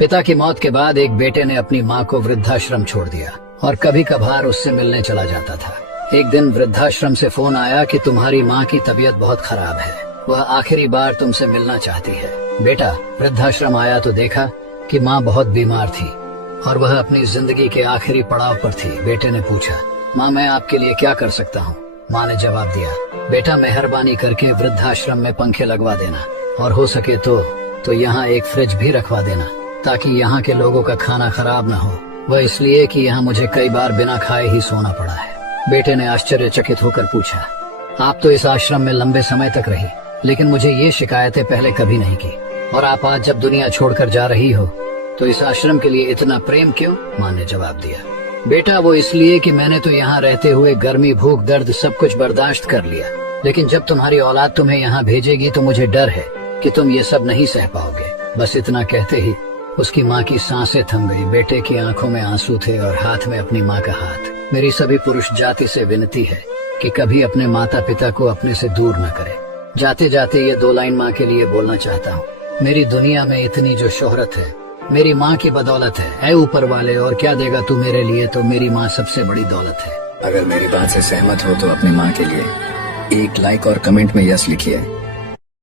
पिता की मौत के बाद एक बेटे ने अपनी माँ को वृद्धाश्रम छोड़ दिया और कभी कभार उससे मिलने चला जाता था। एक दिन वृद्धाश्रम से फोन आया कि तुम्हारी माँ की तबीयत बहुत खराब है, वह आखिरी बार तुमसे मिलना चाहती है। बेटा वृद्धाश्रम आया तो देखा कि माँ बहुत बीमार थी और वह अपनी जिंदगी के आखिरी पड़ाव पर थी। बेटे ने पूछा, माँ मैं आपके लिए क्या कर सकता हूँ? माँ ने जवाब दिया, बेटा मेहरबानी करके वृद्धाश्रम में पंखे लगवा देना और हो सके तो यहाँ एक फ्रिज भी रखवा देना ताकि यहाँ के लोगों का खाना खराब न हो। वह इसलिए कि यहाँ मुझे कई बार बिना खाए ही सोना पड़ा है। बेटे ने आश्चर्यचकित होकर पूछा, आप तो इस आश्रम में लंबे समय तक रही, लेकिन मुझे ये शिकायतें पहले कभी नहीं की, और आप आज जब दुनिया छोड़कर जा रही हो तो इस आश्रम के लिए इतना प्रेम क्यों? माँ ने जवाब दिया, बेटा वो इसलिए कि मैंने तो यहाँ रहते हुए गर्मी, भूख, दर्द सब कुछ बर्दाश्त कर लिया, लेकिन जब तुम्हारी औलाद तुम्हें यहाँ भेजेगी तो मुझे डर है कि तुम ये सब नहीं सह पाओगे। बस इतना कहते ही उसकी माँ की सांसें थम गई। बेटे की आंखों में आंसू थे और हाथ में अपनी माँ का हाथ। मेरी सभी पुरुष जाति से विनती है कि कभी अपने माता पिता को अपने से दूर न करें। जाते जाते ये 2 लाइन माँ के लिए बोलना चाहता हूँ। मेरी दुनिया में इतनी जो शोहरत है मेरी माँ की बदौलत है। ऐ ऊपर वाले, और क्या देगा तू मेरे लिए, तो मेरी माँ सबसे बड़ी दौलत है। अगर मेरी बात से सहमत हो तो अपनी माँ के लिए एक लाइक और कमेंट में यस लिखिए।